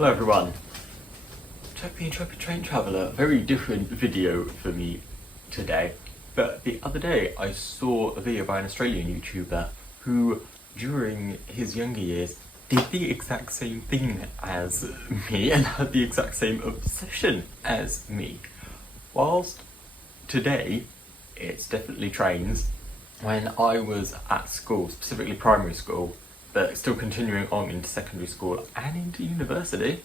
Hello everyone, check the Intrepid Train Traveller. Very different video for me today, but the other day I saw a video by an Australian YouTuber who, during his younger years, did the exact same thing as me and had the exact same obsession as me. Whilst today it's definitely trains, when I was at school, specifically primary school, but still continuing on into secondary school and into university,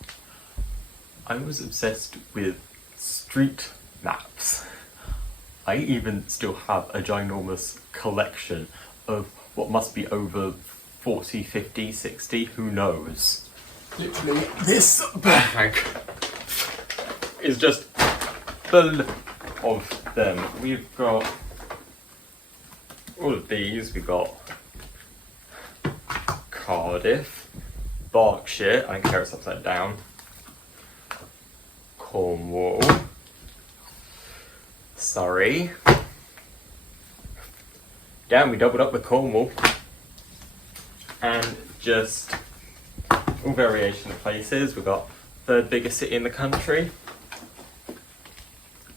I was obsessed with street maps. I even still have a ginormous collection of what must be over 40, 50, 60, who knows. Literally, this bag is just full of them. We've got all of these. We've got Cardiff, Berkshire, I don't care, it's upside down, Cornwall, Surrey. Damn, we doubled up with Cornwall. And just all variation of places. We've got third biggest city in the country,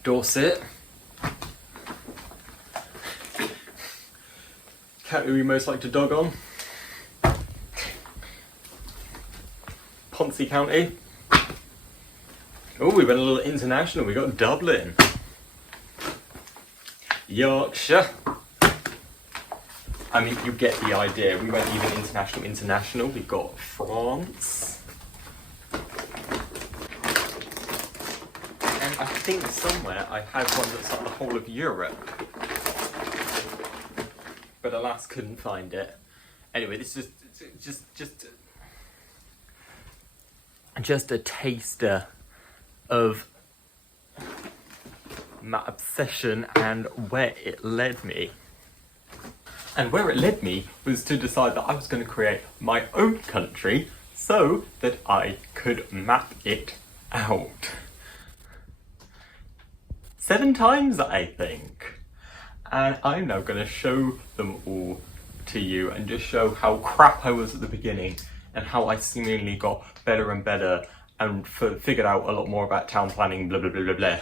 Dorset. Cat who we most like to dog on, Ponce County. Oh, we went a little international. We got Dublin, Yorkshire. I mean, you get the idea. We went even international. We got France. And I think somewhere I had one that's like the whole of Europe. But alas, couldn't find it. Anyway, this is just a taster of my obsession and where it led me. And where it led me was to decide that I was going to create my own country so that I could map it out. 7 times, I think. And I'm now going to show them all to you and just show how crap I was at the beginning and how I seemingly got better and better and figured out a lot more about town planning, blah, blah, blah, blah, blah.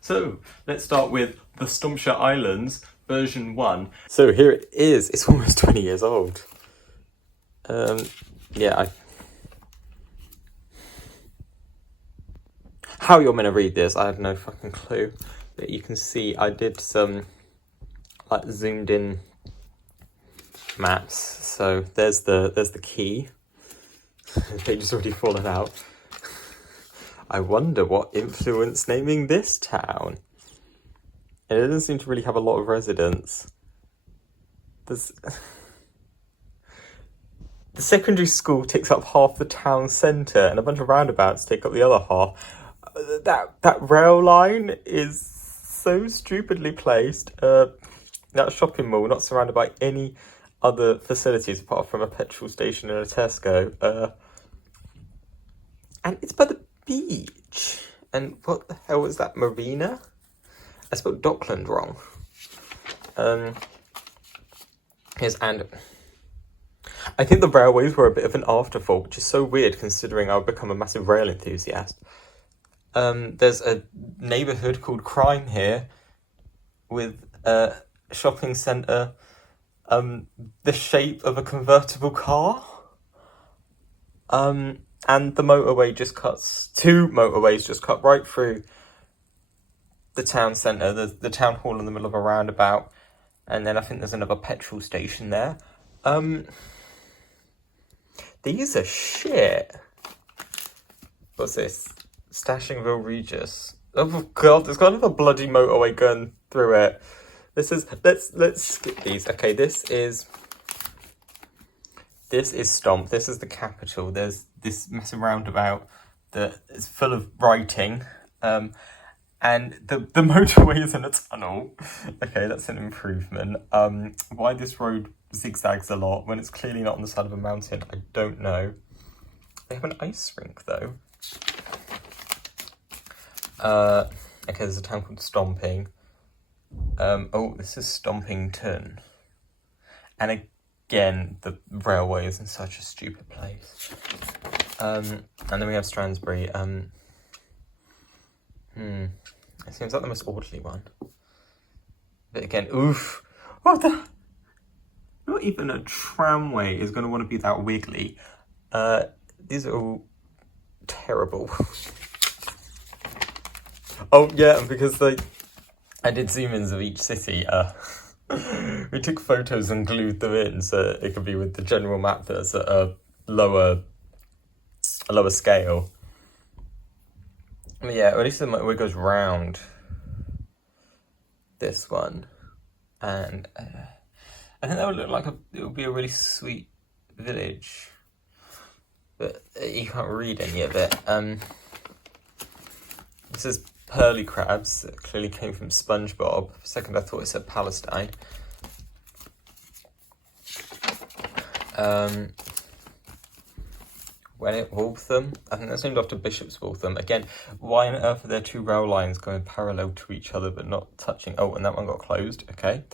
So, let's start with the Stompshire Islands, version 1. So here it is. It's almost 20 years old. How you're meant to read this, I have no fucking clue. But you can see I did some like zoomed in maps. So there's the key. The page has already fallen out. I wonder what influenced naming this town. And it doesn't seem to really have a lot of residents. The secondary school takes up half the town centre and a bunch of roundabouts take up the other half. That rail line is so stupidly placed. That shopping mall not surrounded by any other facilities apart from a petrol station and a Tesco. And it's by the beach. And what the hell is that, marina? I spelled Dockland wrong. And I think the railways were a bit of an afterthought, which is so weird considering I've become a massive rail enthusiast. There's a neighbourhood called Crime here with a shopping centre, the shape of a convertible car. And the motorway just cuts, 2 motorways just cut right through the town centre. There's the town hall in the middle of a roundabout, and then I think there's another petrol station there. These are shit. What's this? Stashingville Regis. Oh god, there's kind of a bloody motorway going through it. This is, let's skip these. Okay, this is Stomp. This is the capital. There's this massive roundabout that is full of writing. And the motorway is in a tunnel. Okay, that's an improvement. Why this road zigzags a lot when it's clearly not on the side of a mountain, I don't know. They have an ice rink though. Okay, there's a town called Stomping. Oh, this is Stompington. And again, the railway is in such a stupid place. And then we have Stransbury. It seems like the most orderly one. But again, oof. What the? Not even a tramway is going to want to be that wiggly. These are all terrible. Oh yeah, because I did zoom-ins of each city. We took photos and glued them in so it could be with the general map that's at a lower scale. But yeah, at least the motorway goes round this one, and I think that would look like it would be a really sweet village, but you can't read any of it. This is pearly crabs that clearly came from SpongeBob. For a second I thought it said Palestine. Waltham. I think that's named after Bishop's Waltham. Again, why on earth are there two rail lines going parallel to each other but not touching? Oh, and that one got closed. Okay.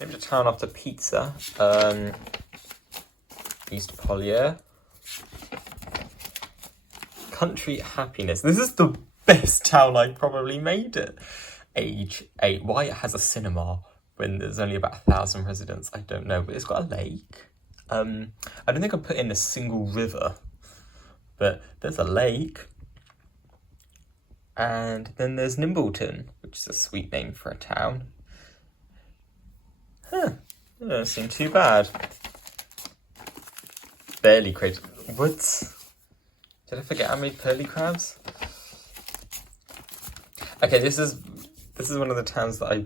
Named a town after pizza. East Pollier. Country Happiness. This is the best town I probably made it. Age 8. Why it has a cinema when there's only about 1,000 residents, I don't know. But it's got a lake. I don't think I put in a single river, but there's a lake. And then there's Nimbleton, which is a sweet name for a town. Huh. It doesn't seem too bad. Barely created. Woods. Did I forget I made pearly crabs? Okay, this is one of the towns that I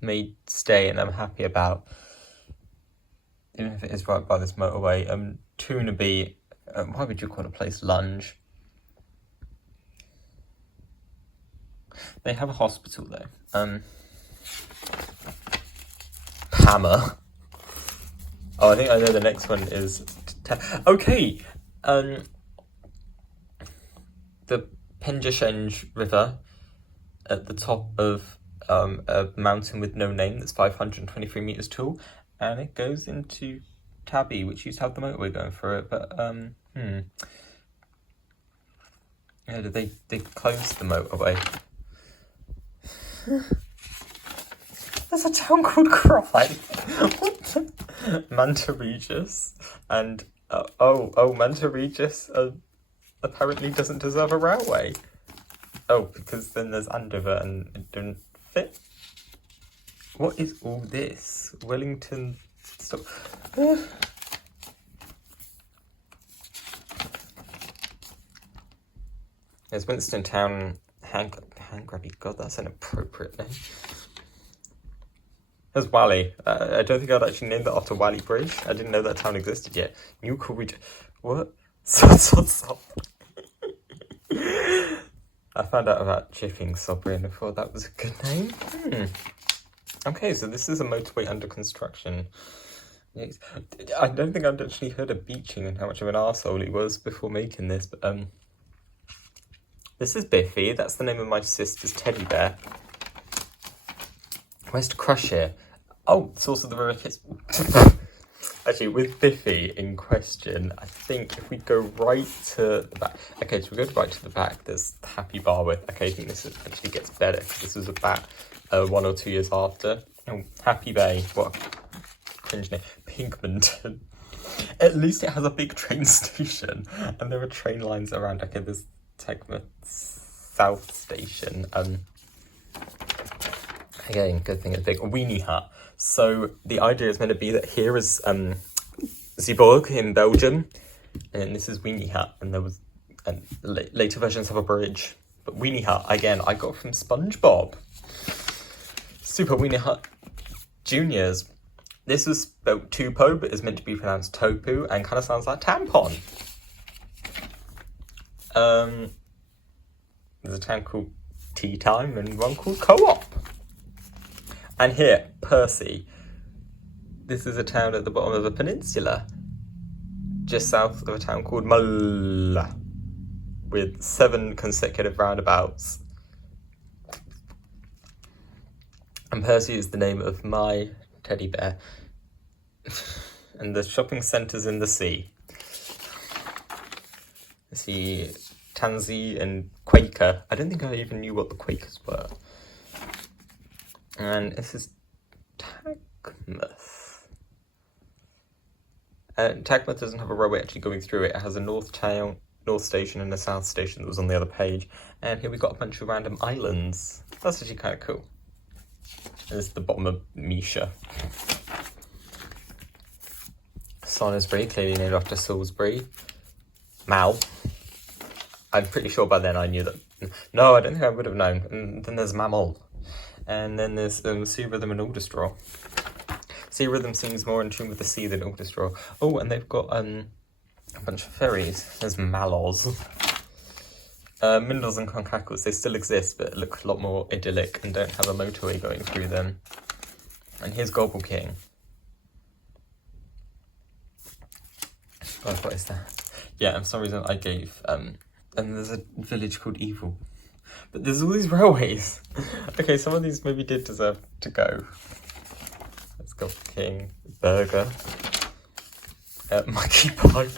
made stay and I'm happy about. Even if it is right by this motorway. Toonabee. Why would you call a place Lunge? They have a hospital though. Hammer. Oh, I think I know the next one is... Okay! The Penjashenge River at the top of a mountain with no name that's 523 metres tall, and it goes into Tabby, which used to have the motorway going through it, but yeah, they closed the motorway. There's a town called Cry. Manta Regis, and Manta Regis apparently doesn't deserve a railway. Oh, because then there's Andover and it didn't fit. What is all this? Wellington. Stop. There's Winston Town. Handgrabby. God, that's an appropriate name. There's Wally. I don't think I'd actually named that after Wally Bridge. I didn't know that town existed yet. Newcoolridge. What? Stop. I found out about Chipping Sobry and I thought that was a good name. Okay, so this is a motorway under construction. I don't think I'd actually heard of Beeching and how much of an arsehole he was before making this, but this is Biffy. That's the name of my sister's teddy bear. Where's to Crush here? Oh, source of the river Kiss. Actually, with Biffy in question, I think if we go right to the back... Okay, so we go right to the back, there's the Happy Barwith. Okay, I think this actually gets better, because this was about 1 or 2 years after. Oh, Happy Bay. What a cringe name. Pinkmanton. At least it has a big train station, and there are train lines around. Okay, there's Tegmouth South Station. Again, good thing it's big. Weenie Hut. So the idea is meant to be that here is Zeeborg in Belgium, and this is Weenie Hut, and there was later versions have a bridge. But Weenie Hut, again, I got from SpongeBob. Super Weenie Hut Juniors. This was spelled Tupo, but is meant to be pronounced Topu, and kind of sounds like tampon. There's a town called Tea Time and one called Co-op. And here, Percy. This is a town at the bottom of a peninsula, just south of a town called Mull, with 7 consecutive roundabouts. And Percy is the name of my teddy bear. and the shopping centres in the sea. Let's see, Tansy and Quaker. I don't think I even knew what the Quakers were. And this is Tagmouth. Tagmouth doesn't have a railway actually going through it. It has a north station and a south station that was on the other page. And here we got a bunch of random islands. That's actually kind of cool. And this is the bottom of Misha. Salisbury, clearly named after Salisbury. Mal. I'm pretty sure by then I knew that. No, I don't think I would have known. And then there's Mammal. And then there's Sea Rhythm and Alderstraw. Sea Rhythm seems more in tune with the sea than Alderstraw. Oh, and they've got a bunch of ferries. There's Mallows. Mindles and Concacos, they still exist, but look a lot more idyllic and don't have a motorway going through them. And here's Gobble King. God, what is that? Yeah, and for some reason I gave, and there's a village called Evil. But there's all these railways. Okay, some of these maybe did deserve to go. Let's go King, Burger, Monkey Park.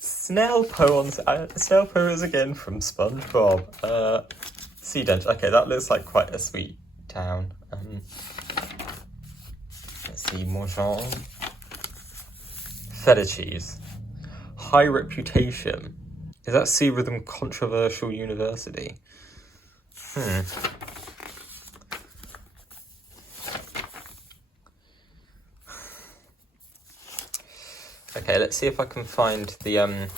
Snellpo is again from SpongeBob. Sea Dench. Okay, that looks like quite a sweet town. Let's see, Morjon. Feta cheese. High reputation. Is that Sea Rhythm Controversial University? Okay, let's see if I can find the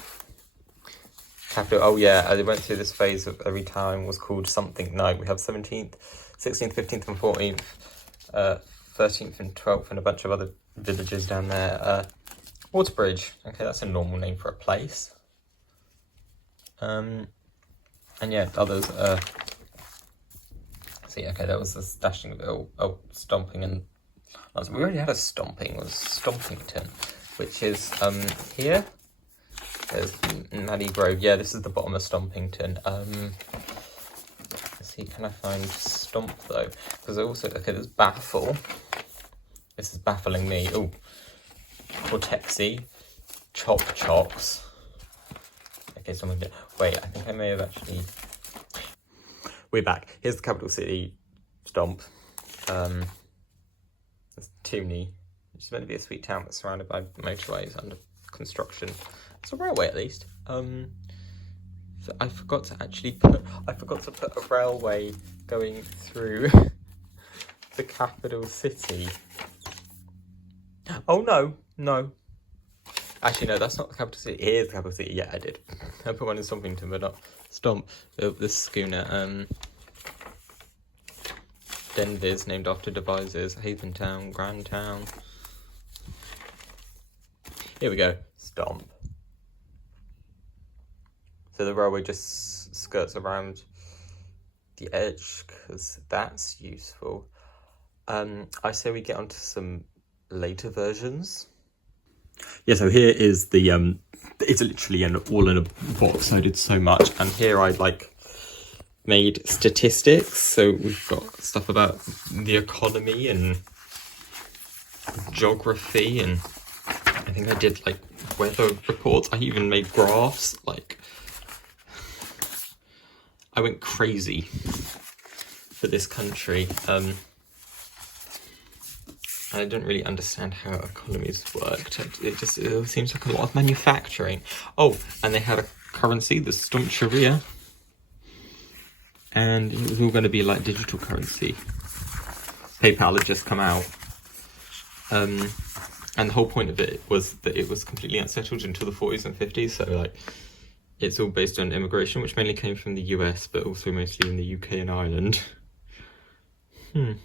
capital. Oh yeah, I went through this phase of every town was called something night. We have 17th, 16th, 15th and 14th, 13th and 12th and a bunch of other villages down there. Waterbridge. Okay, that's a normal name for a place. And yeah, others. See, okay, that was the stashing of Stomping and we already had a Stomping. Was Stompington, which is here. There's Maddie Grove. Yeah, this is the bottom of Stompington. Let's see, can I find Stomp though? Because also, okay, there's Baffle. This is baffling me. Oh, Cortexy, Chocks. Okay, someone did. Wait, I think I may have actually. We're back. Here's the capital city, Stomp. There's Tooney, which is meant to be a sweet town that's surrounded by motorways under construction. It's a railway at least. I forgot to put a railway going through the capital city. Oh no. Actually no, that's not the capital city. Here's the capital city. Yeah, I did. I put one in Stompington, but not Stomp. This schooner. Denvis, named after devices. Haven Town, Grand Town. Here we go. Stomp. So the railway just skirts around the edge because that's useful. I say we get onto some later versions. Yeah, so here is the it's literally all in a box. I did so much, and here I made statistics. So we've got stuff about the economy and geography, and I think I did weather reports. I even made graphs. I went crazy for this country. I don't really understand how economies worked. It seems like a lot of manufacturing. Oh, and they had a currency, the Stompshire, and it was all going to be digital currency. PayPal had just come out. And the whole point of it was that it was completely unsettled until the 40s and 50s. So it's all based on immigration, which mainly came from the US, but also mostly in the UK and Ireland. And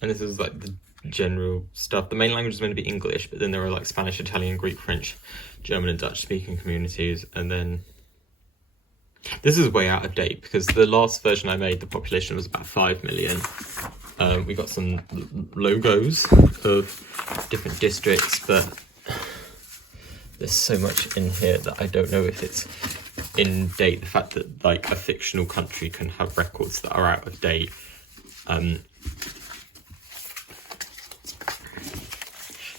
this is the general stuff. The main language is meant to be English, but then there are Spanish, Italian, Greek, French, German and Dutch speaking communities. And then this is way out of date because the last version I made, the population was about 5 million. We got some logos of different districts, but there's so much in here that I don't know if it's in date. The fact that like a fictional country can have records that are out of date.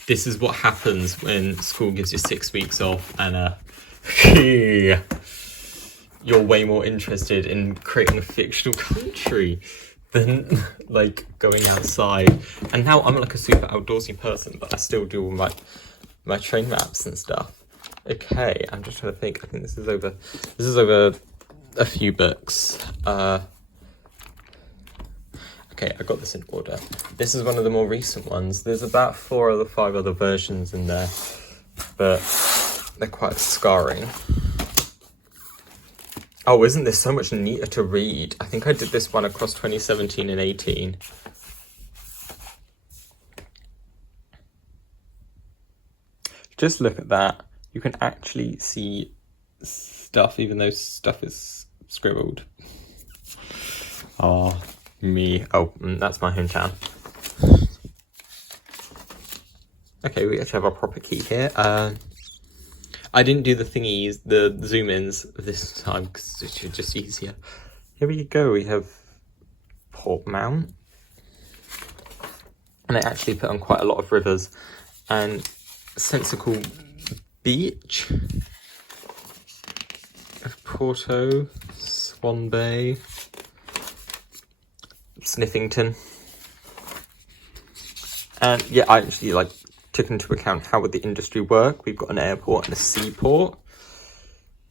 This is what happens when school gives you 6 weeks off and you're way more interested in creating a fictional country than like going outside. And now I'm like a super outdoorsy person, but I still do all my train maps and stuff. Okay, I'm just trying to think. I think this is over a few books. Okay, I got this in order. This is one of the more recent ones. There's about 4 or 5 other versions in there, but they're quite scarring. Oh, isn't this so much neater to read? I think I did this one across 2017 and 18. Just look at that. You can actually see stuff, even though stuff is scribbled. Oh, me. Oh, that's my hometown. Okay, we actually have our proper key here. I didn't do the thingies, the zoom-ins this time, because it's just easier. Here we go, we have Portmount. And they actually put on quite a lot of rivers. And Sensical Beach. Porto, Swan Bay, Sniffington. And yeah, I actually like took into account how would the industry work. We've got an airport and a seaport.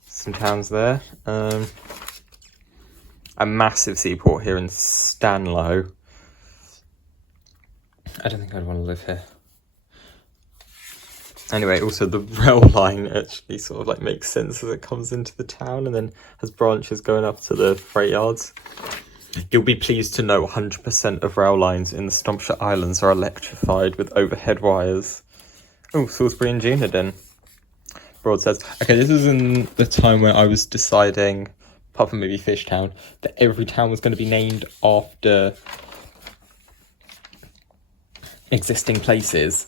Some towns there. A massive seaport here in Stanlow. I don't think I'd want to live here. Anyway, also the rail line actually sort of like makes sense as it comes into the town and then has branches going up to the freight yards. You'll be pleased to know 100% of rail lines in the Stompshire Islands are electrified with overhead wires. Oh, Salisbury and Dunedin. Broadstairs. Okay, this is in the time when I was deciding, apart from maybe Fishtown, that every town was going to be named after existing places.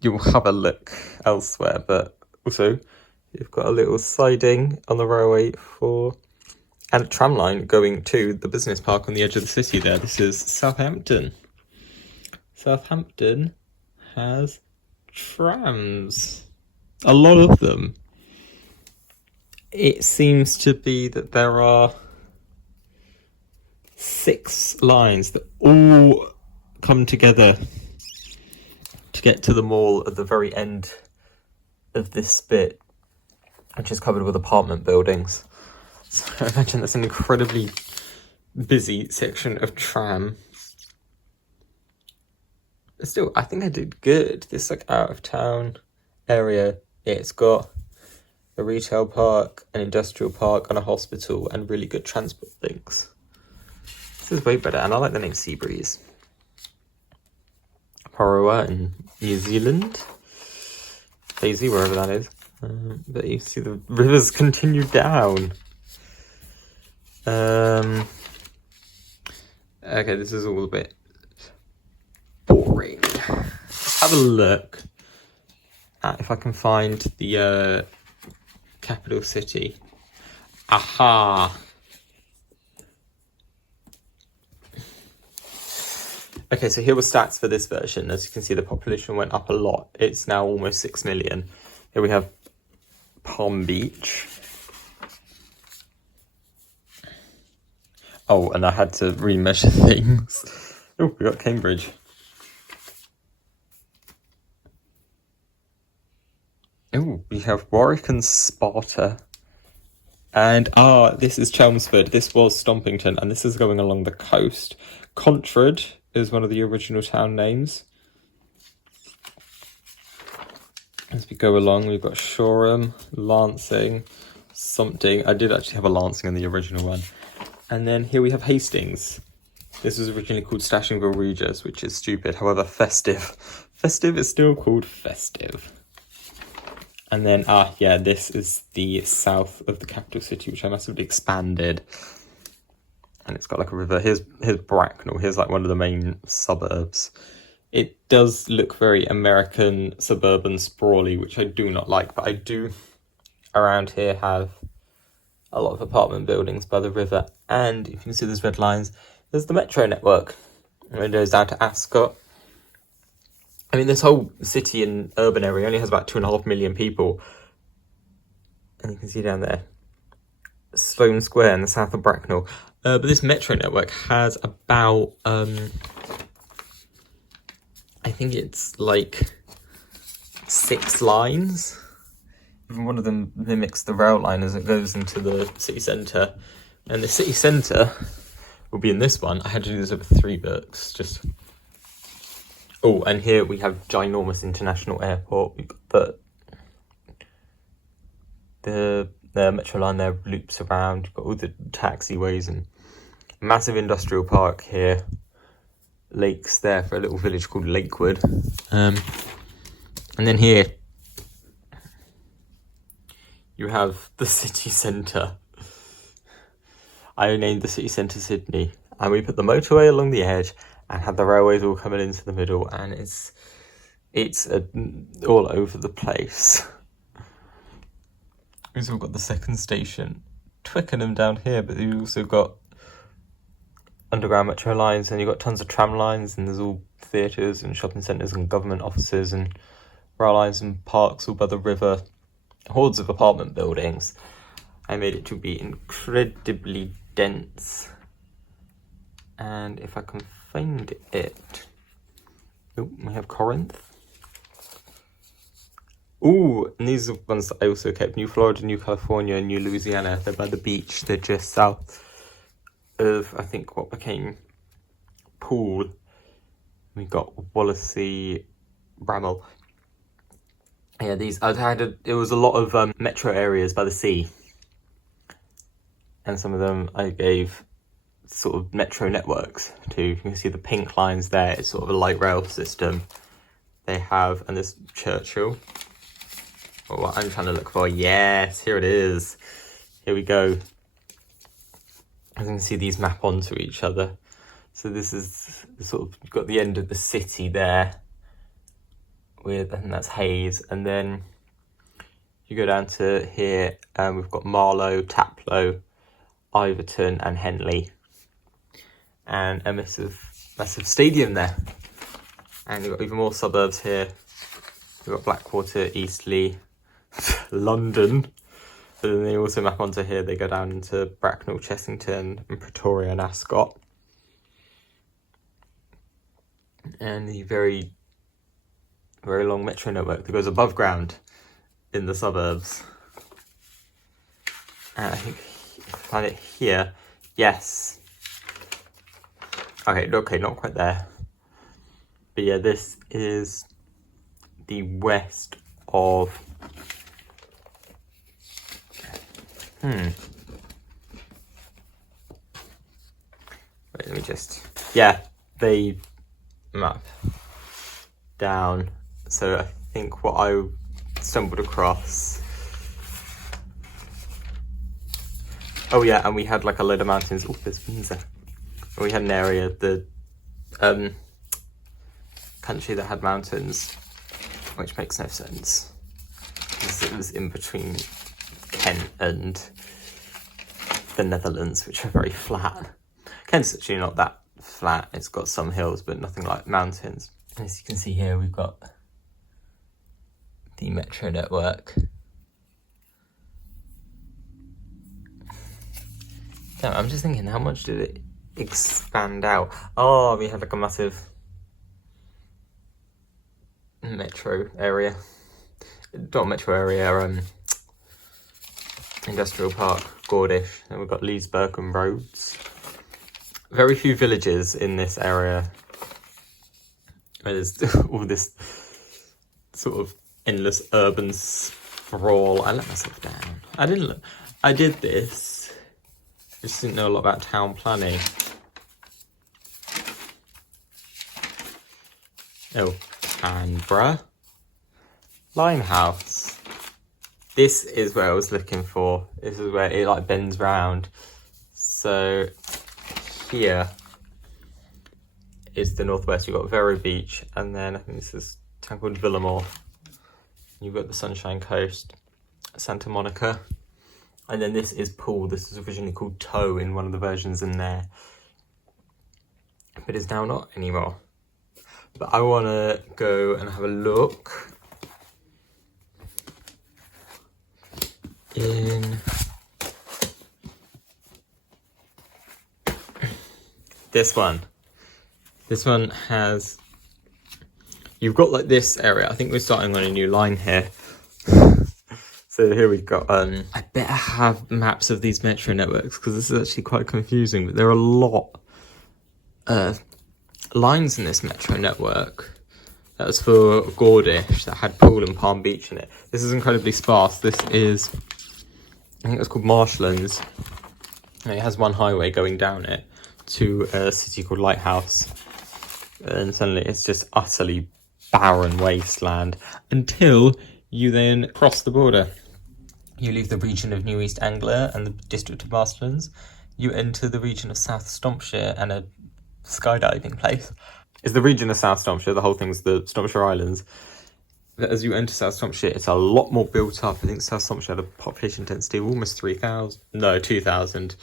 You'll have a look elsewhere, but also you've got a little siding on the railway for... and a tram line going to the business park on the edge of the city there. This is Southampton. Southampton has trams. A lot of them. It seems to be that there are 6 lines that all come together to get to the mall at the very end of this bit, which is covered with apartment buildings. So I imagine that's an incredibly busy section of tram. But still, I think I did good. This like out of town area, it's got a retail park, an industrial park, and a hospital, and really good transport links. This is way better, and I like the name Seabreeze. Parawa in New Zealand. Daisy, wherever that is. But you see the rivers continue down. Okay, this is all a bit boring. Let's have a look at if I can find the capital city. Aha! Okay, so here were stats for this version. As you can see, the population went up a lot. It's now almost 6 million. Here we have Palm Beach. Oh, and I had to remeasure things. Oh, we got Cambridge. Oh, we have Warwick and Sparta. And, this is Chelmsford. This was Stompington, and this is going along the coast. Contred is one of the original town names. As we go along, we've got Shoreham, Lancing, Sompting. I did actually have a Lancing in the original one. And then here we have Hastings. This was originally called Stashingville Regis, which is stupid. However, Festive. Festive is still called Festive. And then, yeah, this is the south of the capital city, which I massively expanded. And it's got like a river. Here's Bracknell. Here's like one of the main suburbs. It does look very American, suburban, sprawly, which I do not like. But I around here have a lot of apartment buildings by the river, and if you can see those red lines, there's the metro network, and it goes down to Ascot. I mean, this whole city and urban area only has about 2.5 million people, and you can see down there Sloane Square in the south of Bracknell. But this metro network has about, I think it's like 6 lines. Even one of them mimics the rail line as it goes into the city centre. And the city centre will be in this one. I had to do this over 3 books. Oh, and here we have ginormous international airport. We've got the metro line there loops around. You've got all the taxiways and massive industrial park here. Lakes there for a little village called Lakewood. And then here you have the city centre. I named the city centre Sydney, and we put the motorway along the edge and had the railways all coming into the middle, and it's all over the place. We've also got the second station, Twickenham, down here, but you've also got underground metro lines, and you've got tons of tram lines, and there's all theatres and shopping centres and government offices and rail lines and parks all by the river. Hordes of apartment buildings. I made it to be incredibly dense. And if I can find it... Oh, we have Corinth. Ooh, and these are ones that I also kept. New Florida, New California, and New Louisiana. They're by the beach. They're just south of, I think, what became Poole. We got Wallasey, Bramall. Yeah, it was a lot of metro areas by the sea. And some of them I gave sort of metro networks to. You can see the pink lines there. It's sort of a light rail system. They have, and there's Churchill. Oh, what I'm trying to look for. Yes, here it is. Here we go. As you can see, these map onto each other. So this is sort of, you've got the end of the city there. And that's Hayes, and then you go down to here, and we've got Marlow, Taplow, Iverton, and Henley, and a massive stadium there. And you've got even more suburbs here. We've got Blackwater, Eastleigh, London, but then they also map onto here. They go down into Bracknell, Chessington, and Pretoria and Ascot, and the very long metro network that goes above ground in the suburbs. And I think if I find it here, yes. Okay, not quite there. But yeah, this is the west of... Wait, let me just... Yeah, they map down. So I think what I stumbled across... Oh yeah, and we had like a load of mountains. Oh, there's Windsor. And we had an area, the country that had mountains, which makes no sense. Because it was in between Kent and the Netherlands, which are very flat. Kent's actually not that flat. It's got some hills, but nothing like mountains. And as you can see here, we've got the metro network. Damn, I'm just thinking, how much did it expand out? Oh, we had like a massive metro area. Not metro area, industrial park, Gordish. And we've got Leesburg and Rhodes. Very few villages in this area. There's all this sort of endless urban sprawl. I let myself down. I did this. I just didn't know a lot about town planning. Oh, Canberra. Limehouse. This is where I was looking for. This is where it like bends round. So here is the northwest. You've got Vero Beach, and then I think this is a town called Villamore. You've got the Sunshine Coast. Santa Monica. And then this is Pool. This was originally called Toe in one of the versions in there, but it's now not anymore. But I want to go and have a look in this one. This one has, you've got like this area. I think we're starting on a new line here. So here we've got, I better have maps of these metro networks because this is actually quite confusing, but there are a lot of lines in this metro network. That was for Gordish, that had Pool and Palm Beach in it. This is incredibly sparse. This is, I think it's called Marshlands. And it has one highway going down it to a city called Lighthouse. And suddenly it's just utterly barren wasteland until you then cross the border. You leave the region of New East Anglia and the district of Marshlands. You enter the region of South Stompshire and a skydiving place. It's the region of South Stompshire, the whole thing's the Stompshire Islands. But as you enter South Stompshire, it's a lot more built up. I think South Stompshire had a population density of almost 3,000. No, 2,000.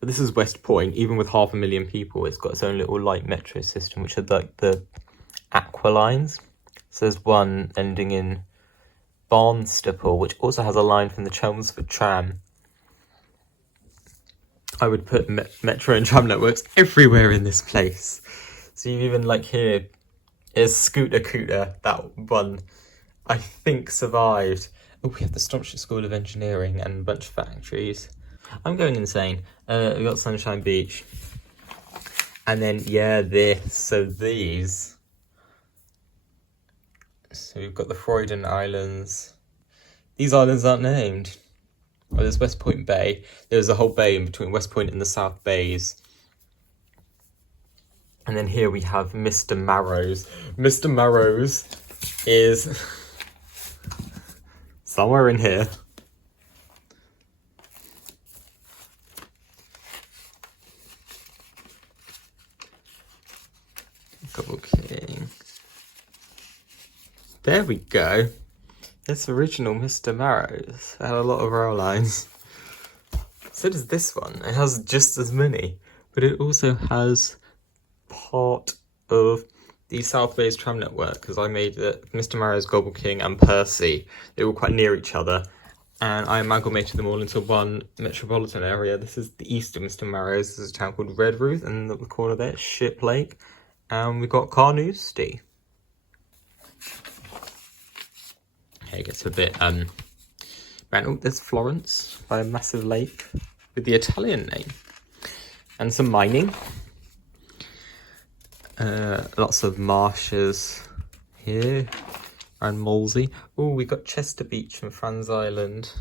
But this is West Point, even with 500,000 people, it's got its own little light metro system, which are like the aqua lines. So there's one ending in Barnstaple, which also has a line from the Chelmsford tram. I would put metro and tram networks everywhere in this place. So you even like here is Scooter Cooter, that one I think survived. Oh, we have the Stompshire School of Engineering and a bunch of factories. I'm going insane. We got Sunshine Beach. And then, yeah, this. So these. So we've got the Freuden Islands. These islands aren't named. Oh, there's West Point Bay. There's a whole bay in between West Point and the South Bays. And then here we have Mr. Marrow's. Mr. Marrow's is somewhere in here. Double King. There we go. It's original Mr. Marrow's. It had a lot of rail lines. So does this one. It has just as many, but it also has part of the South Bays tram network because I made it Mr. Marrow's, Gobble King and Percy. They were quite near each other and I amalgamated them all into one metropolitan area. This is the east of Mr. Marrow's. This is a town called Redruth, and at the corner there, Ship Lake. And we've got Carnoustie. Here it gets a bit oh, there's Florence by a massive lake with the Italian name. And some mining. Lots of marshes here. And Molesey. Oh, we got Chester Beach and Franz Island.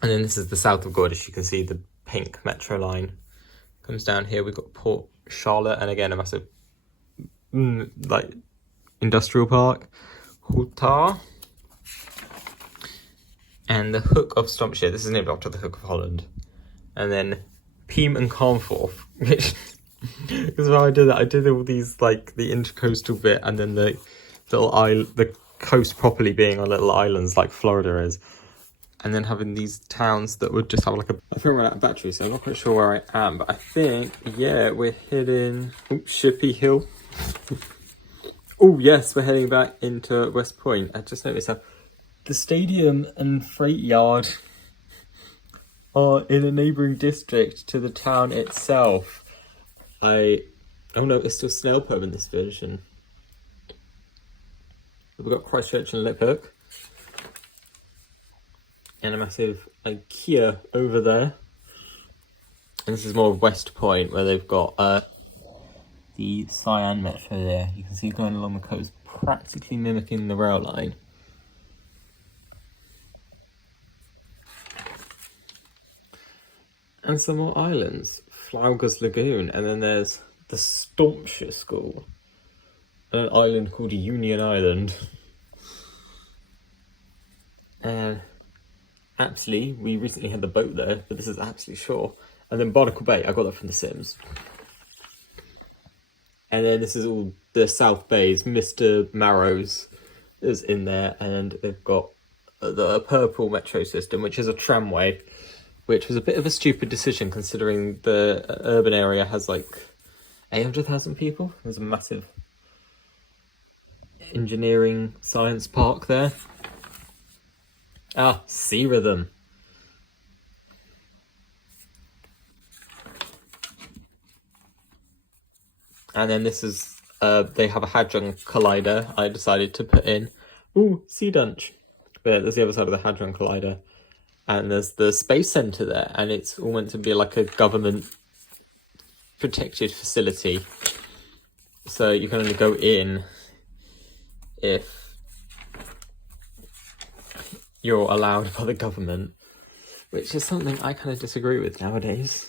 And then this is the south of Gordish. You can see the pink metro line comes down here. We've got Port Charlotte, and again a massive like industrial park. Hutar. And the Hook of Stompshire. This is named after the Hook of Holland. And then Peam and Carnforth, which is how I did it. I did all these like the intercoastal bit, and then the little the coast properly being on little islands like Florida is, and then having these towns that would just have like a. I think we're out of battery, so I'm not quite sure where I am, but I think yeah we're heading Shippy Hill. Oh yes, we're heading back into West Point. I just noticed how the stadium and freight yard are in a neighbouring district to the town itself. Oh no, it's still Snailpome in this version. We've got Christchurch and Liphook. And a massive IKEA over there. And this is more of West Point, where they've got the Cyan Metro there. You can see going along the coast, practically mimicking the rail line. And some more islands. Flauga's Lagoon, and then there's the Stompshire School, and an island called Union Island. And Apsley, we recently had the boat there, but this is Apsley Shore. And then Barnacle Bay, I got that from The Sims. And then this is all the South Bays, Mr. Marrow's, is in there, and they've got the purple metro system, which is a tramway, which was a bit of a stupid decision considering the urban area has like 800,000 people. There's a massive engineering science park there. Ah, Sea Rhythm. And then this is, they have a Hadron Collider I decided to put in. Ooh, Sea Dunch. But there's the other side of the Hadron Collider. And there's the Space Centre there, and it's all meant to be like a government protected facility. So you can only go in if you're allowed by the government, which is something I kind of disagree with nowadays.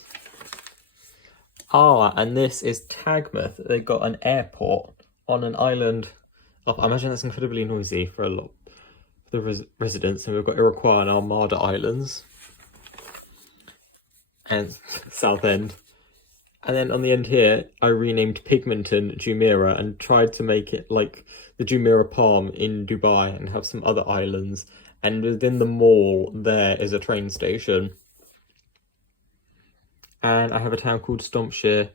Ah, and this is Tagmouth. They've got an airport on an island. Oh, I imagine that's incredibly noisy for a lot of the residents. And we've got Iroquois and Armada Islands. And Southend. And then on the end here, I renamed Pigmenton Jumeirah and tried to make it like the Jumeirah Palm in Dubai and have some other islands. And within the mall, there is a train station. And I have a town called Stompshire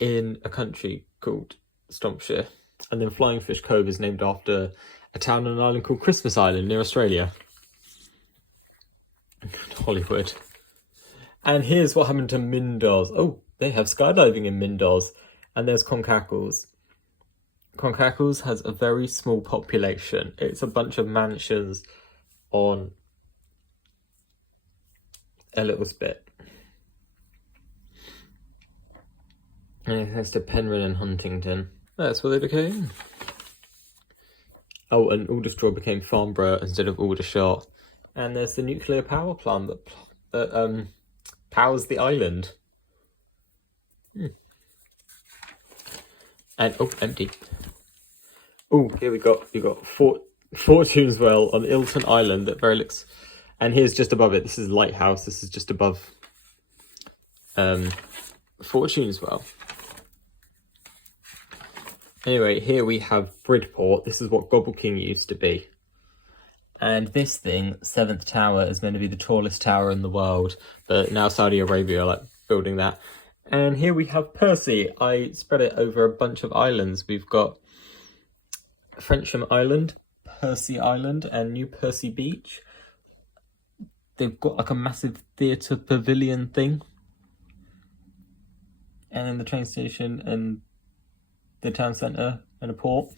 in a country called Stompshire. And then Flying Fish Cove is named after a town on an island called Christmas Island near Australia. Hollywood. And here's what happened to Mindos. Oh, they have skydiving in Mindos. And there's Concackles. Concackles has a very small population. It's a bunch of mansions on a little spit. And it has to Penryn and Huntington. That's where they became. Oh, and Alderstraw became Farnborough instead of Aldershot. And there's the nuclear power plant that powers the island. And oh, empty. Oh, here we got Fortune's Well on Ilton Island that very looks, and here's just above it. This is Lighthouse. This is just above Fortune's Well. Anyway, here we have Bridport. This is what Gobble King used to be. And this thing, Seventh Tower, is meant to be the tallest tower in the world, but now Saudi Arabia are like building that. And here we have Percy. I spread it over a bunch of islands. We've got Frensham Island, Percy Island, and New Percy Beach. They've got like a massive theatre pavilion thing. And then the train station and the town centre and a port.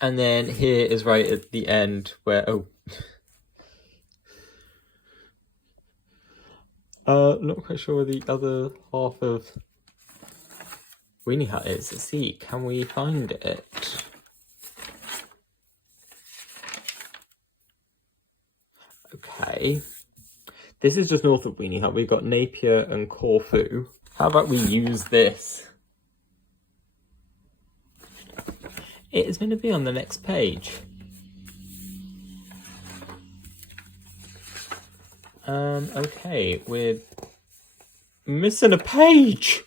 And then here is right at the end where, not quite sure where the other half of Weenie Hut is. Let's see, can we find it? Okay. This is just north of Weenie Hut. We've got Napier and Corfu. How about we use this? It is going to be on the next page. Okay, we're missing a page.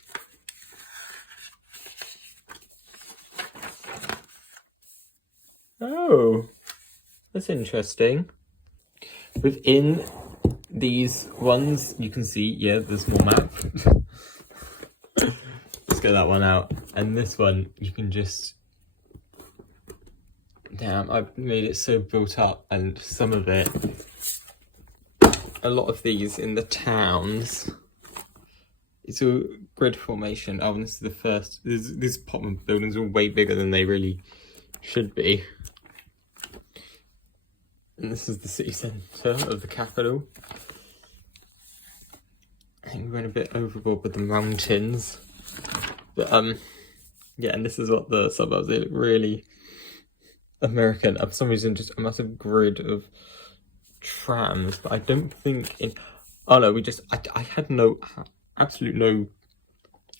Oh, that's interesting. Within these ones, you can see, yeah, the small map. Let's get that one out. And this one, you can just... Damn, I've made it so built up, and some of it, a lot of these in the towns, it's a grid formation. Oh, and this is the first. These apartment buildings are way bigger than they really should be. And this is the city centre of the capital. I think we went a bit overboard with the mountains. But, yeah, and this is what the suburbs, they look really American. For some reason, just a massive grid of trams. But I don't think in... Oh, no, I had absolute no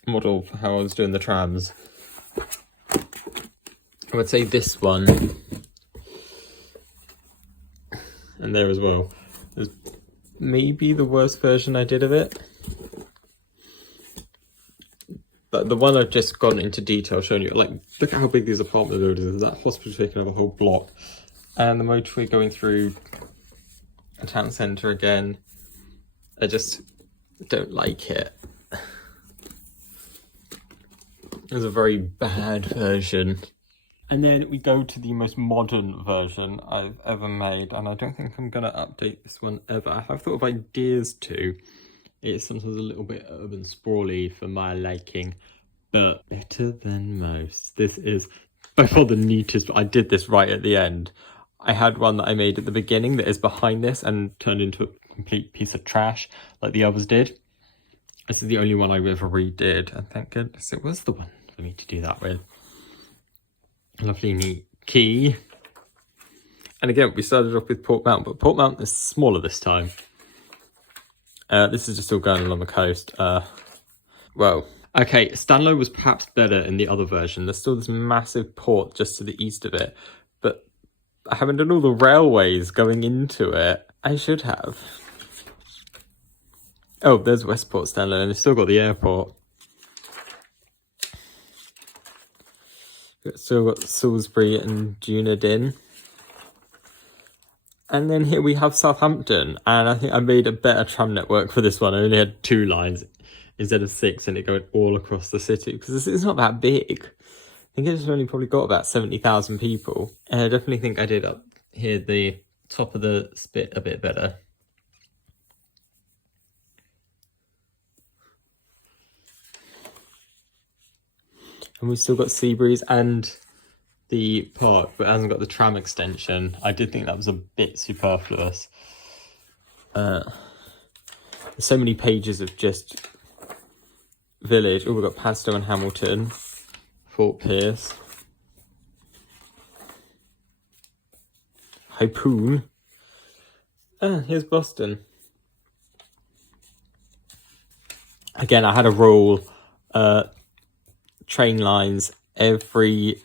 model for how I was doing the trams. I would say this one. And there as well. There's maybe the worst version I did of it. But the one I've just gone into detail showing you, like, look at how big these apartment buildings are. That hospital taking up a whole block. And the motorway going through a town centre again. I just don't like it. It's a very bad version. And then we go to the most modern version I've ever made, and I don't think I'm going to update this one ever. I have thought of ideas to. It's sometimes a little bit urban sprawly for my liking, but better than most. This is by far the neatest. I did this right at the end. I had one that I made at the beginning that is behind this and turned into a complete piece of trash like the others did. This is the only one I ever redid, and thank goodness it was the one for me to do that with. Lovely neat key. And again, we started off with Portmount, but Portmount is smaller this time. This is just all going along the coast. Well, okay, Stanlow was perhaps better in the other version. There's still this massive port just to the east of it, but I haven't done all the railways going into it. I should have. Oh, there's Westport Stanlow, and it's still got the airport. Still got Salisbury and Dunedin. And then here we have Southampton, and I think I made a better tram network for this one. I only had 2 lines instead of 6, and it going all across the city, because it's not that big. I think it's only probably got about 70,000 people. And I definitely think I did up here the top of the spit a bit better. And we've still got Seabreeze and the park, but it hasn't got the tram extension. I did think that was a bit superfluous. There's so many pages of just village. Oh, we've got Padstow and Hamilton, Fort Pierce, Harpoon. Here's Boston. Again, I had a rule. Train lines, every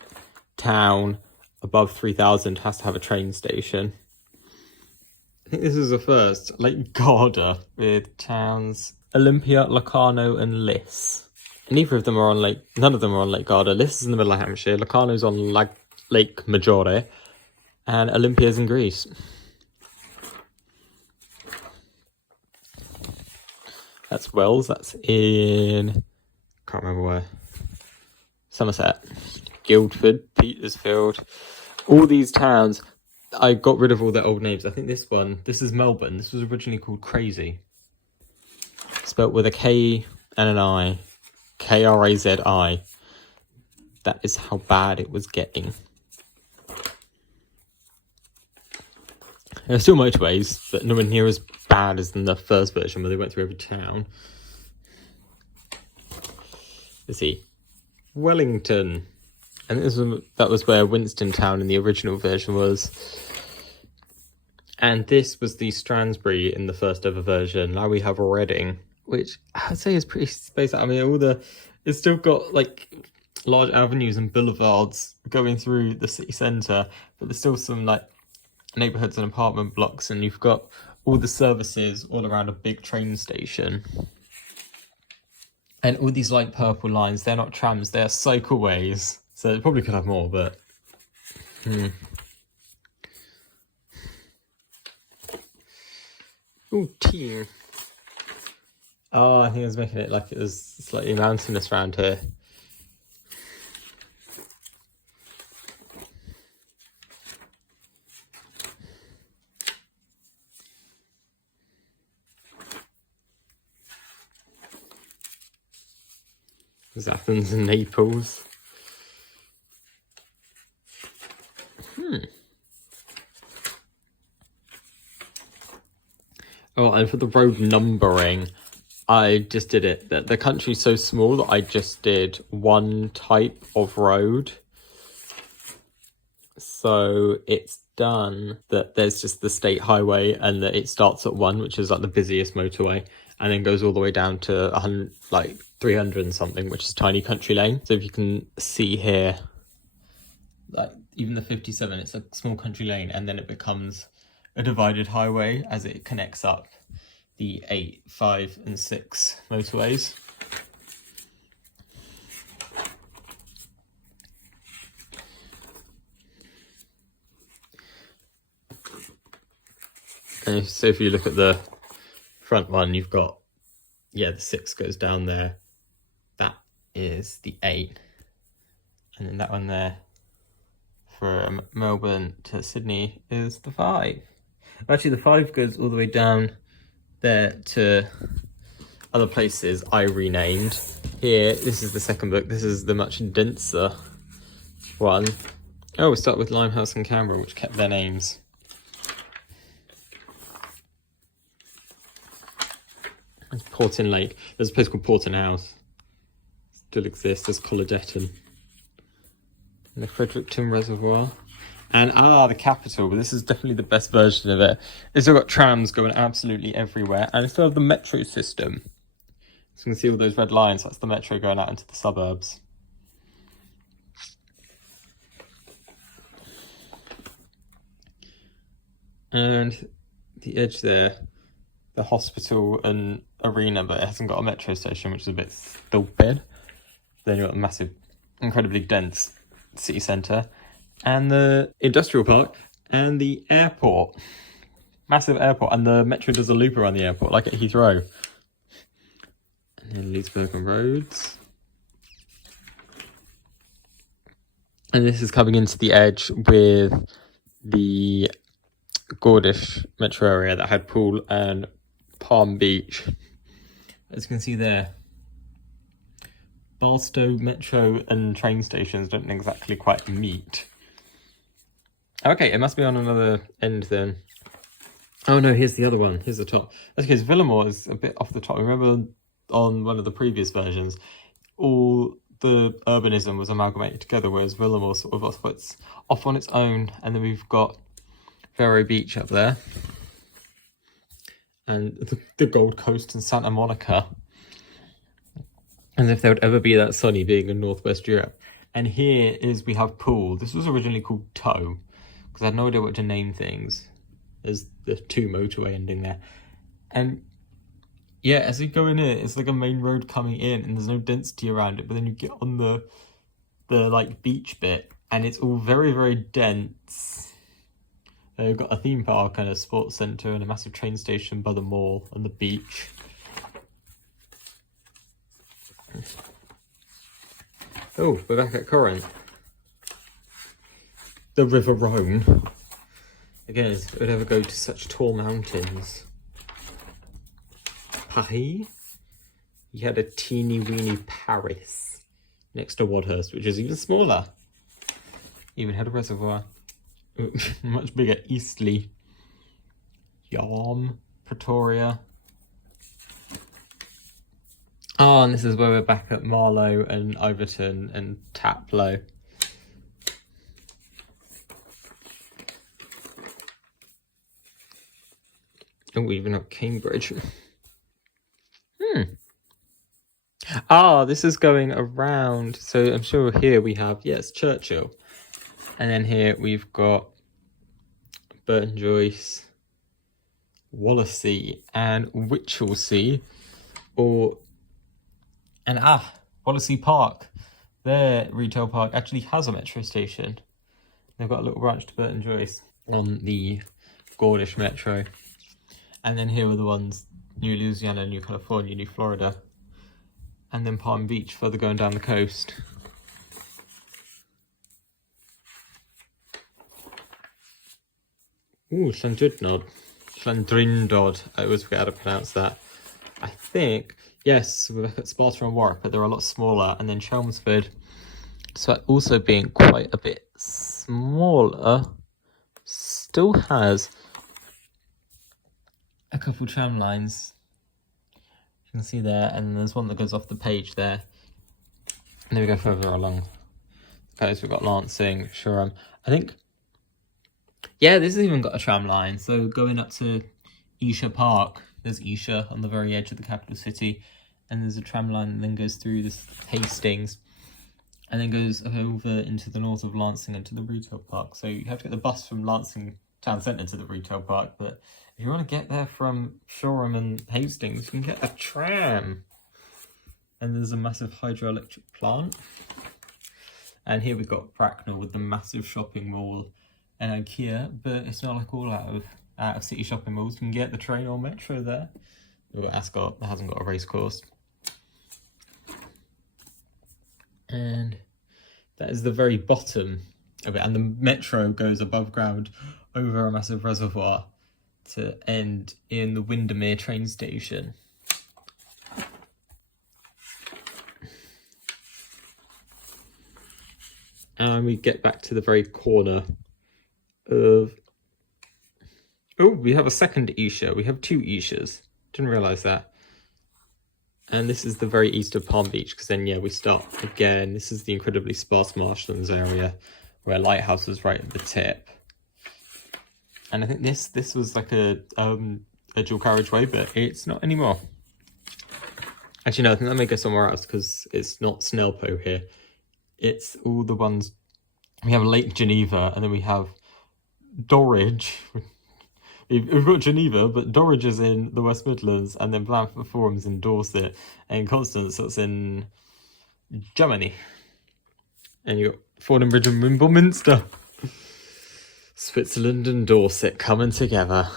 town above 3,000 has to have a train station. I think this is the first. Lake Garda with towns Olympia, Locarno and Liss. And neither of them are on none of them are on Lake Garda. Liss is in the middle of Hampshire, Locarno's on Lake Maggiore, and Olympia's in Greece. That's Wells, that's in, can't remember where. Somerset, Guildford, Petersfield, all these towns, I got rid of all their old names. I think this is Melbourne. This was originally called Crazy. Spelt with a K and an I. Krazi. That is how bad it was getting. There are still motorways, but nowhere near as bad as in the first version where they went through every town. Let's see. Wellington, and that was where Winston Town in the original version was, and this was the Stransbury in the first ever version. Now we have Reading, which I'd say is pretty spaced out. I mean, it's still got like large avenues and boulevards going through the city centre, but there's still some like neighbourhoods and apartment blocks, and you've got all the services all around a big train station. And all these light purple lines, they're not trams, they're cycleways. So it probably could have more, but... Ooh, team. Oh, I think I was making it like it was slightly mountainous around here. There's Athens and Naples. Oh, and for the road numbering, I just did it. The country's so small that I just did one type of road. So it's done that there's just the state highway, and that it starts at 1, which is like the busiest motorway, and then goes all the way down to 100, like 300 and something, which is tiny country lane. So if you can see here, like even the 57, it's a small country lane, and then it becomes a divided highway as it connects up the 8, 5 and 6 motorways. And so if you look at the front one, you've got, yeah, the 6 goes down there. That is the 8. And then that one there from Melbourne to Sydney is the 5. Actually, the 5 goes all the way down there to other places I renamed. Here, this is the second book. This is the much denser one. Oh, we start with Limehouse and Canberra, which kept their names. There's Portin Lake. There's a place called Portin House. Still exists. There's Colladetton. And the Fredericton Reservoir. And the capital, but this is definitely the best version of it. It's still got trams going absolutely everywhere, and it's still have the metro system. So you can see all those red lines, that's the metro going out into the suburbs. And the edge there, the hospital and arena, but it hasn't got a metro station, which is a bit stupid. Then you've got a massive, incredibly dense city centre, and the industrial park, and the airport. Massive airport, and the metro does a loop around the airport, like at Heathrow. And then Leedsburg and Rhodes. And this is coming into the edge with the Gordish metro area that had Poole and Palm Beach. As you can see there, Barstow metro and train stations don't exactly quite meet. Okay, it must be on another end then. Oh no, here's the other one. Here's the top. That's because Villamore is a bit off the top. Remember on one of the previous versions, all the urbanism was amalgamated together, whereas Villamore sort of off on its own. And then we've got Vero Beach up there. And the Gold Coast and Santa Monica. As if there would ever be that sunny being in Northwest Europe. And here is, we have Poole. This was originally called Toe, because I had no idea what to name things. There's the 2 motorway ending there. And yeah, as you go in here, it's like a main road coming in, and there's no density around it. But then you get on the like beach bit, and it's all very, very dense. You've got a theme park and a sports centre and a massive train station by the mall and the beach. Oh, we're back at Corinth. The River Rhone. Again, if it would ever go to such tall mountains. Paris. You had a teeny weeny Paris next to Wadhurst, which is even smaller. Even had a reservoir. Much bigger. Eastleigh. Yarm. Pretoria. Oh, and this is where we're back at Marlow and Overton and Taplow. Oh, even at Cambridge. This is going around. So I'm sure here we have, yes, Churchill. And then here we've got Burton Joyce, Wallasey and Winchelsea. Wallasey Park. Their retail park actually has a metro station. They've got a little branch to Burton Joyce on the Gordish metro. And then here are the ones, New Louisiana, New California, New Florida. And then Palm Beach, further going down the coast. Ooh, Llandrindod. I always forget how to pronounce that. I think, yes, we're back at Sparta and Warwick, but they're a lot smaller. And then Chelmsford, despite also being quite a bit smaller, still has a couple tram lines. You can see there, and there's one that goes off the page there. And then we go further along. Okay, so we've got Lancing, Shoreham. I think, yeah, this has even got a tram line. So going up to Esher Park, there's Esher on the very edge of the capital city. And there's a tram line that then goes through this Hastings. And then goes over into the north of Lancing and to the retail park. So you have to get the bus from Lancing town centre to the retail park. But if you want to get there from Shoreham and Hastings, you can get a tram. And there's a massive hydroelectric plant. And here we've got Bracknell with the massive shopping mall and IKEA, but it's not like all out of out of city shopping malls. You can get the train or metro there. Oh, Ascot hasn't got a race course. And that is the very bottom of it. And the metro goes above ground over a massive reservoir to end in the Windermere train station. And we get back to the very corner of... Oh, we have a second Isha. We have 2 Ishas. Didn't realise that. And this is the very east of Palm Beach, because then, yeah, we start again. This is the incredibly sparse marshlands area where Lighthouse was right at the tip. And I think this was like a dual carriageway, but it's not anymore. Actually, no, I think that may go somewhere else because it's not Snelpo here. It's all the ones... We have Lake Geneva, and then we have Dorridge. We've got Geneva, but Dorridge is in the West Midlands, and then Blandford Forum's in Dorset, and Constance, that's in Germany. And you've got Fordingbridge and Wimbledon. Switzerland and Dorset coming together.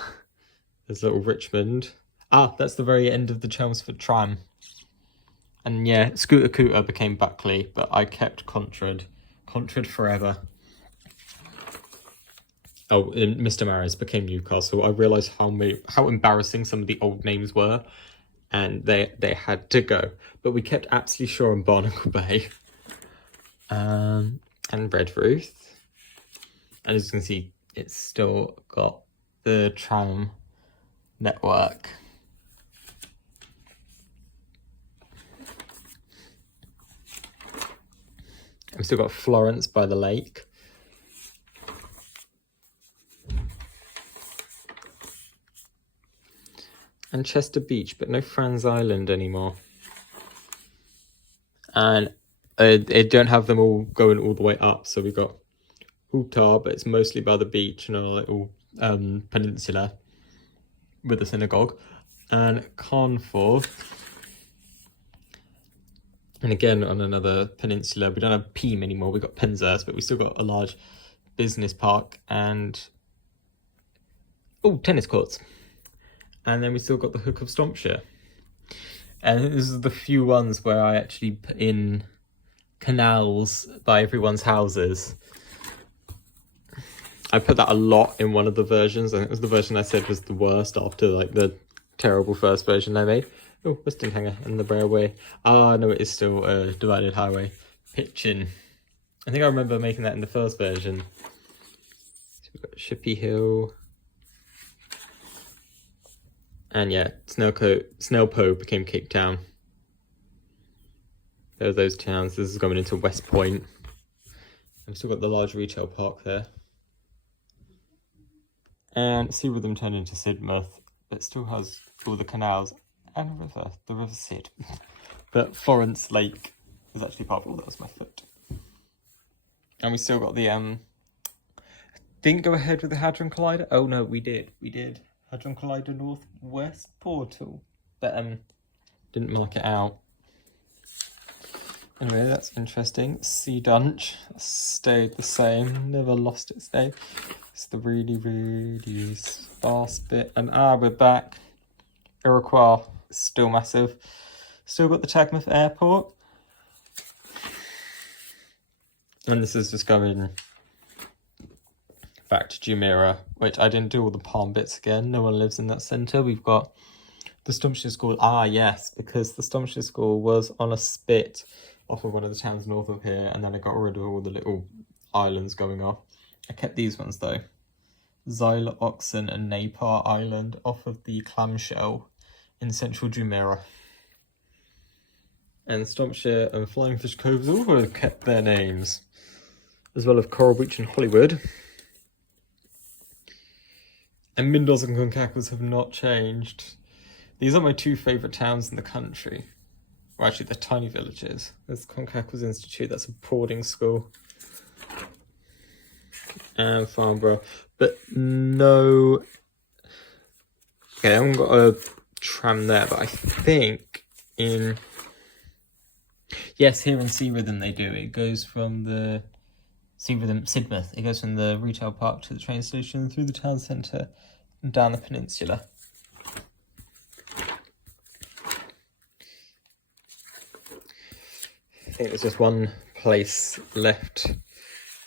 There's little Richmond. Ah, that's the very end of the Chelmsford tram. And yeah, Scooter Cooter became Buckley, but I kept Contred. Contred forever. Oh, and Mr. Maris became Newcastle. I realised how embarrassing some of the old names were, and they had to go. But we kept Apsley Shaw and Barnacle Bay. And Redruth. And as you can see, it's still got the tram network. We've still got Florence by the lake. And Chester Beach, but no Franz Island anymore. And they don't have them all going all the way up. So we've got Hootar, but it's mostly by the beach and a little peninsula with a synagogue. And Carnforth. And again, on another peninsula, we don't have Peam anymore. We've got Penzance, but we still got a large business park and... Oh, tennis courts. And then we still got the Hook of Stompshire. And this is the few ones where I actually put in canals by everyone's houses. I put that a lot in one of the versions. I think it was the version I said was the worst after like the terrible first version I made. Oh, Western Hanger and the railway. Ah, no, it is still a divided highway. Pitchin. I think I remember making that in the first version. So we've got Shippy Hill. And yeah, Snelpo became Cape Town. There are those towns. This is going into West Point. We've still got the large retail park there. And Sea Rhythm turned into Sidmouth, but still has all the canals and a river, the River Sid. But Florence Lake is actually part of all that. Was my foot. And we still got the didn't go ahead with the Hadron Collider. Oh no, we did. Hadron Collider Northwest Portal. But didn't mark it out. Anyway, that's interesting. Sea Dunch stayed the same, never lost its name. It's the really, really sparse bit. And we're back. Iroquois, still massive. Still got the Tagmouth Airport. And this is just going back to Jumeirah, which I didn't do all the palm bits again. No one lives in that centre. We've got the Stompshire School. Ah, yes, because the Stompshire School was on a spit off of one of the towns north of here, and then I got rid of all the little islands going off. I kept these ones though. Zyla, Oxen and Napar Island off of the clamshell in central Jumeirah. And Stompshire and Flying Fish Coves all kept their names, as well as Coral Beach and Hollywood. And Mindos and Concacos have not changed. These are my 2 favourite towns in the country. Well, actually, they're tiny villages. There's Concacos Institute, that's a boarding school. And Farnborough. But no... Okay, I haven't got a tram there, but I think in... Yes, here in Sea Rhythm they do. It goes from the... Sea Rhythm, Sidmouth. It goes from the retail park to the train station through the town centre down the peninsula. I think there's just one place left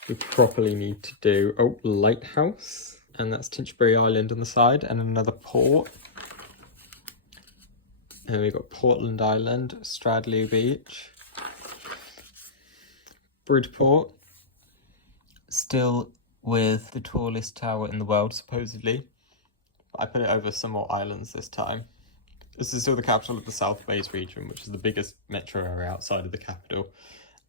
we properly need to do. Oh, lighthouse, and that's Tinchbury Island on the side, and another port. And we've got Portland Island, Stradlew Beach, Bridport, still with the tallest tower in the world, supposedly. I put it over some more islands this time. This is still the capital of the South Bays region, which is the biggest metro area outside of the capital.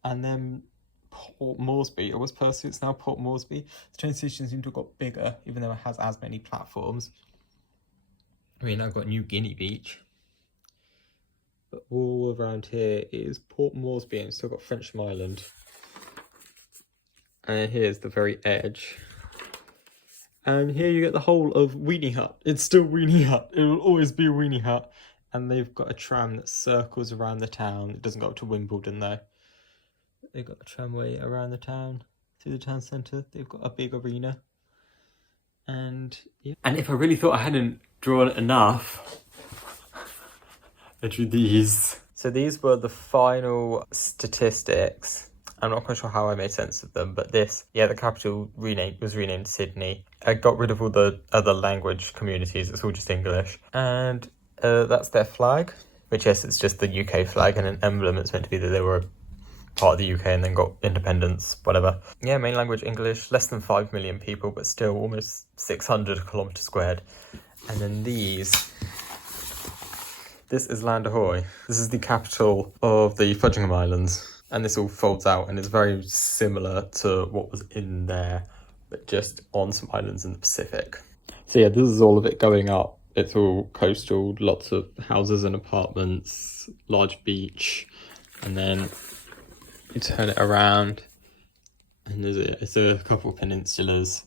And then Port Moresby, or was Percy, it's now Port Moresby. The train station seems to have got bigger, even though it has as many platforms. We now got New Guinea Beach. But all around here is Port Moresby, and it's still got Frensham Island. And here's the very edge. And here you get the whole of Weenie Hut. It's still Weenie Hut. It will always be a Weenie Hut. And they've got a tram that circles around the town. It doesn't go up to Wimbledon though. They've got a tramway around the town, through the town centre. They've got a big arena. And yeah. And if I really thought I hadn't drawn enough, I drew these. So these were the final statistics. I'm not quite sure how I made sense of them, but this, yeah, the capital was renamed Sydney. I got rid of all the other language communities, it's all just English. And that's their flag, which, yes, it's just the UK flag, and an emblem. It's meant to be that they were part of the UK and then got independence, whatever. Yeah, main language English, less than 5 million people, but still almost 600 kilometres squared. And then this is Landahoy. This is the capital of the Fudgingham Islands. And this all folds out and is very similar to what was in there, but just on some islands in the Pacific. So yeah, this is all of it going up. It's all coastal, lots of houses and apartments, large beach, and then you turn it around and it's a couple of peninsulas,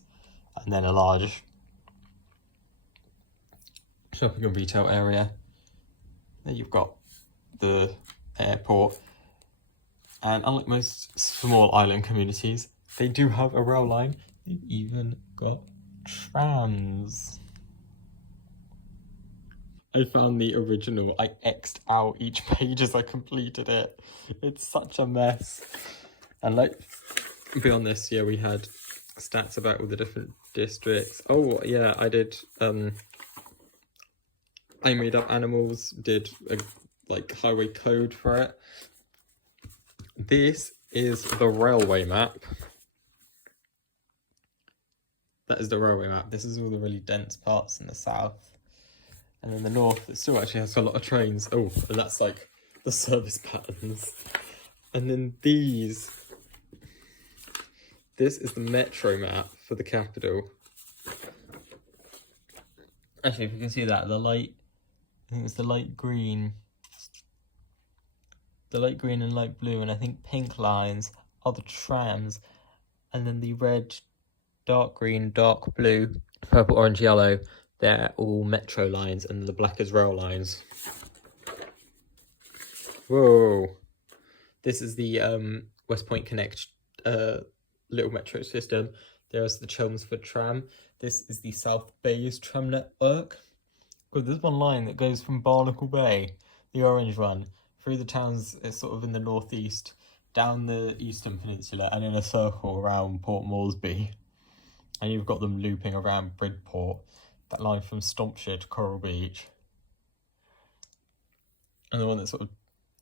and then a large shopping and retail area. Then you've got the airport. And unlike most small island communities, they do have a rail line. They've even got trams. I found the original. I X'd out each page as I completed it. It's such a mess. And like, beyond this, yeah, we had stats about all the different districts. Oh, yeah, I did, I made up animals, did a highway code for it. This is the railway map. That is the railway map. This is all the really dense parts in the south. And in the north, it still actually has a lot of trains. Oh, and that's like the service patterns. And then this is the metro map for the capital. Actually, if you can see that, I think it's the light green. The light green and light blue, and I think pink lines are the trams, and then the red, dark green, dark blue, purple, orange, yellow, they're all metro lines, and the black is rail lines. Whoa. This is the West Point Connect little metro system. There's the Chelmsford tram. This is the South Bays tram network. Oh, there's one line that goes from Barnacle Bay, the orange one, through the towns sort of in the northeast, down the eastern peninsula, and in a circle around Port Moresby. And you've got them looping around Bridport, that line from Stompshire to Coral Beach. And the one that sort of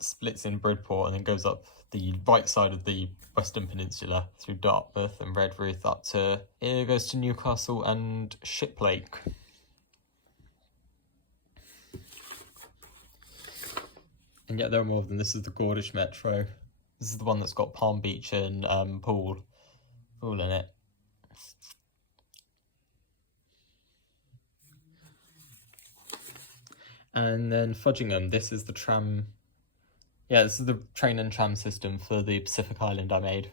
splits in Bridport and then goes up the right side of the western peninsula through Dartmouth and Redruth up to, it goes to Newcastle and Shiplake. And yet there are more of them. This is the Gordish Metro. This is the one that's got Palm Beach and Poole in it. And then Fudgingham, this is the tram. Yeah, this is the train and tram system for the Pacific Island I made.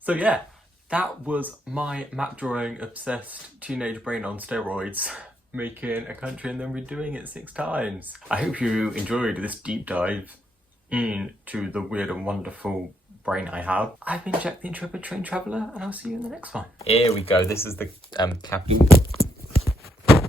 So yeah, that was my map drawing obsessed teenage brain on steroids. Making a country and then redoing it 6 times. I hope you enjoyed this deep dive into the weird and wonderful brain I have. I've been Jack the Intrepid Train Traveller, and I'll see you in the next one. Here we go. This is the capital.